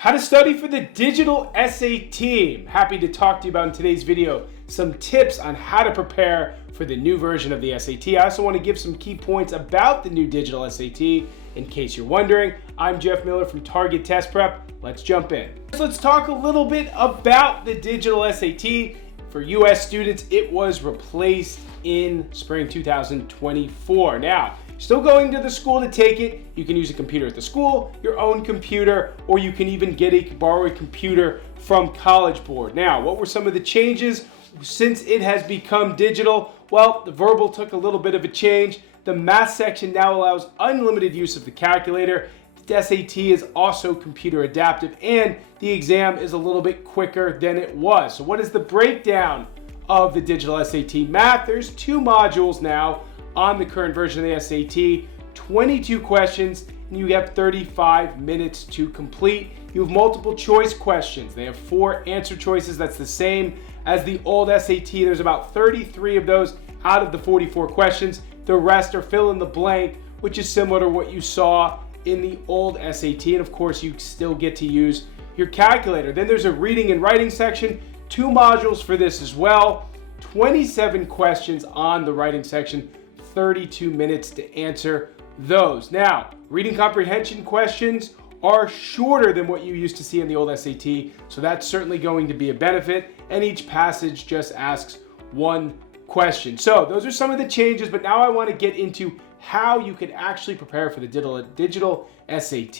How to study for the digital SAT. Happy to talk to you about in today's video some tips on how to prepare for the new version of the SAT. I also want to give some key points about the new digital SAT in case you're wondering. I'm Jeff Miller from Target Test Prep. Let's jump in. So let's talk a little bit about the digital SAT. For US students, it was replaced in spring 2024. Now, still going to the school to take it. You can use a computer at the school, your own computer, or you can even borrow a computer from College Board. Now, what were some of the changes since it has become digital? Well, the verbal took a little bit of a change. The math section now allows unlimited use of the calculator. The SAT is also computer adaptive, and the exam is a little bit quicker than it was. So what is the breakdown of the digital SAT math? There's 2 modules now on the current version of the SAT, 22 questions, and you have 35 minutes to complete. You have multiple choice questions. They have 4 answer choices. That's the same as the old SAT. There's about 33 of those out of the 44 questions. The rest are fill in the blank, which is similar to what you saw in the old SAT. And of course, you still get to use your calculator. Then there's a reading and writing section, 2 modules for this as well, 27 questions on the writing section, 32 minutes to answer those. Now, reading comprehension questions are shorter than what you used to see in the old SAT, so that's certainly going to be a benefit, and each passage just asks 1 question. So those are some of the changes, but now I want to get into how you can actually prepare for the digital SAT.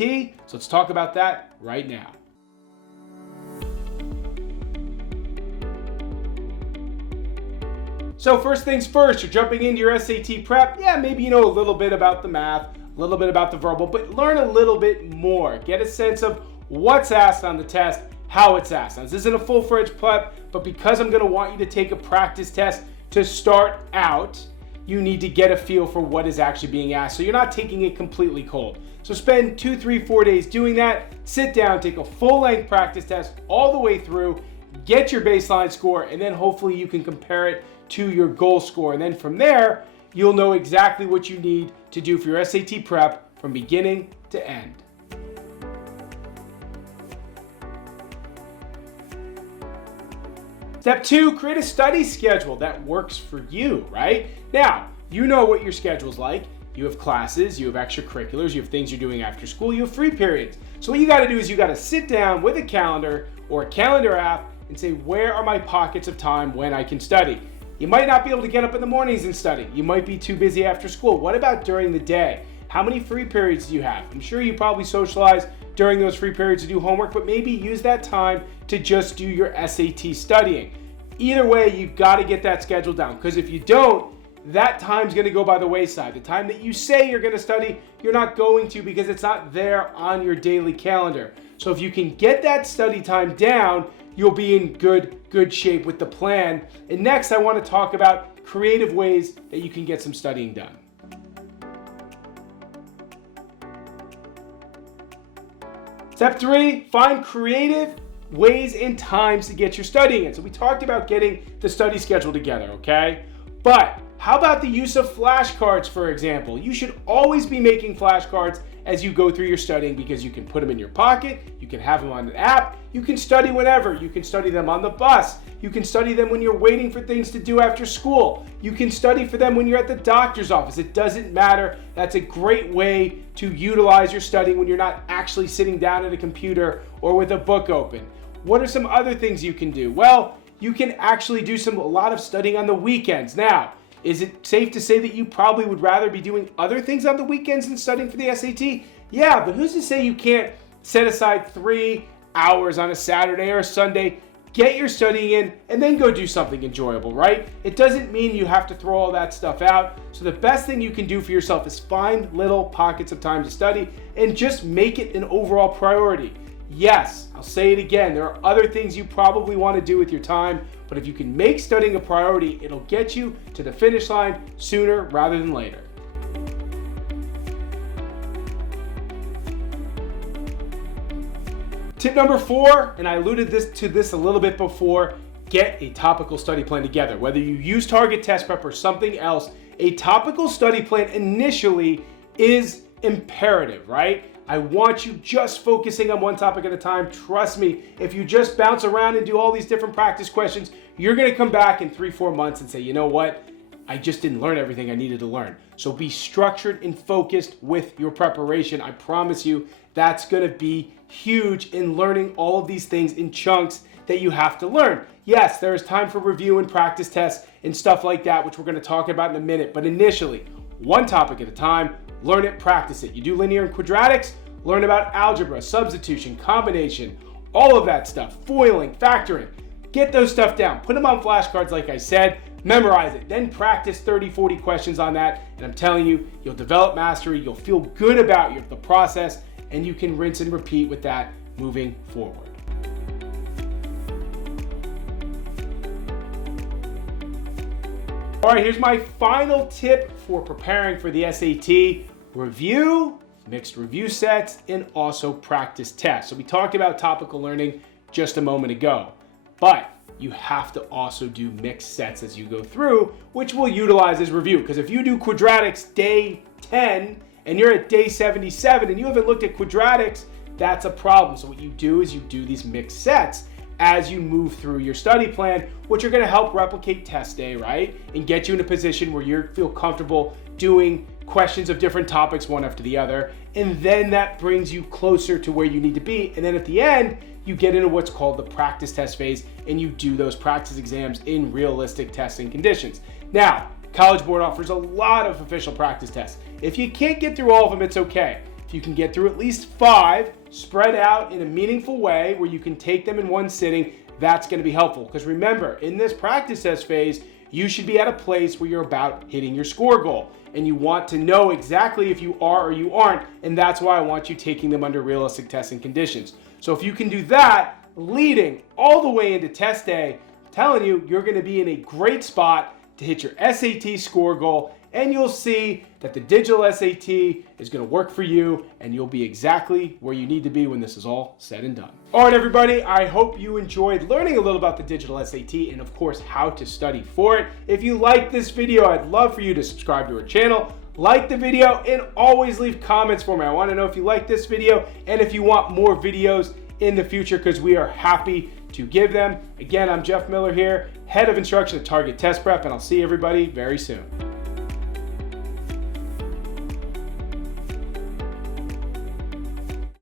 So let's talk about that right now. So first things first, you're jumping into your SAT prep. Yeah, maybe you know a little bit about the math, a little bit about the verbal, but learn a little bit more. Get a sense of what's asked on the test, how it's asked. Now, this isn't a full-fledged prep, but because I'm going to want you to take a practice test to start out, you need to get a feel for what is actually being asked, so you're not taking it completely cold. So spend 2, 3, 4 days doing that. Sit down, take a full-length practice test all the way through, get your baseline score, and then hopefully you can compare it to your goal score. And then from there, you'll know exactly what you need to do for your SAT prep from beginning to end. Step 2, create a study schedule that works for you, right? Now, you know what your schedule's like. You have classes, you have extracurriculars, you have things you're doing after school, you have free periods. So what you gotta do is you gotta sit down with a calendar or a calendar app and say, where are my pockets of time when I can study? You might not be able to get up in the mornings and study. You might be too busy after school. What about during the day? How many free periods do you have? I'm sure you probably socialize during those free periods to do homework, but maybe use that time to just do your SAT studying. Either way, you've got to get that schedule down, because if you don't, that time's going to go by the wayside. The time that you say you're going to study, you're not going to, because it's not there on your daily calendar. So if you can get that study time down, you'll be in good shape with the plan. And next, I want to talk about creative ways that you can get some studying done. Step 3, find creative ways and times to get your studying in. So we talked about getting the study schedule together, okay? But how about the use of flashcards, for example? You should always be making flashcards as you go through your studying, because you can put them in your pocket, you can have them on an app, you can study whenever. You can study them on the bus, you can study them when you're waiting for things to do after school, you can study for them when you're at the doctor's office. It doesn't matter. That's a great way to utilize your studying when you're not actually sitting down at a computer or with a book open. What are some other things you can do? Well, you can actually do a lot of studying on the weekends. Now, is it safe to say that you probably would rather be doing other things on the weekends than studying for the SAT? Yeah, but who's to say you can't set aside 3 hours on a Saturday or a Sunday, get your studying in, and then go do something enjoyable, right? It doesn't mean you have to throw all that stuff out. So the best thing you can do for yourself is find little pockets of time to study and just make it an overall priority. Yes, I'll say it again, there are other things you probably want to do with your time, but if you can make studying a priority, it'll get you to the finish line sooner rather than later. Tip number 4, and I alluded to this a little bit before, get a topical study plan together. Whether you use Target Test Prep or something else, a topical study plan initially is imperative, right? I want you just focusing on one topic at a time. Trust me, if you just bounce around and do all these different practice questions, you're gonna come back in 3-4 months and say, you know what? I just didn't learn everything I needed to learn. So be structured and focused with your preparation. I promise you, that's gonna be huge in learning all of these things in chunks that you have to learn. Yes, there is time for review and practice tests and stuff like that, which we're gonna talk about in a minute. But initially, one topic at a time, learn it, practice it. You do linear and quadratics, learn about algebra, substitution, combination, all of that stuff, foiling, factoring. Get those stuff down, put them on flashcards like I said, memorize it, then practice 30-40 questions on that, and I'm telling you, you'll develop mastery, you'll feel good about the process, and you can rinse and repeat with that moving forward. All right, here's my final tip for preparing for the SAT. Review, mixed review sets, and also practice tests. So we talked about topical learning just a moment ago, but you have to also do mixed sets as you go through, which we'll utilize as review. Because if you do quadratics day 10 and you're at day 77 and you haven't looked at quadratics, that's a problem. So what you do is you do these mixed sets as you move through your study plan, which are gonna help replicate test day, right? And get you in a position where you feel comfortable doing questions of different topics one after the other. And then that brings you closer to where you need to be. And then at the end, you get into what's called the practice test phase and you do those practice exams in realistic testing conditions. Now, College Board offers a lot of official practice tests. If you can't get through all of them, it's okay. If you can get through at least 5, spread out in a meaningful way where you can take them in one sitting, that's gonna be helpful. Because remember, in this practice test phase, you should be at a place where you're about hitting your score goal. And you want to know exactly if you are or you aren't, and that's why I want you taking them under realistic testing conditions. So if you can do that, leading all the way into test day, I'm telling you, you're gonna be in a great spot to hit your SAT score goal, and you'll see that the digital SAT is gonna work for you, and you'll be exactly where you need to be when this is all said and done. All right, everybody, I hope you enjoyed learning a little about the digital SAT and of course, how to study for it. If you like this video, I'd love for you to subscribe to our channel, like the video, and always leave comments for me. I wanna know if you like this video and if you want more videos in the future, because we are happy to give them. Again, I'm Jeff Miller here, Head of Instruction at Target Test Prep, and I'll see everybody very soon.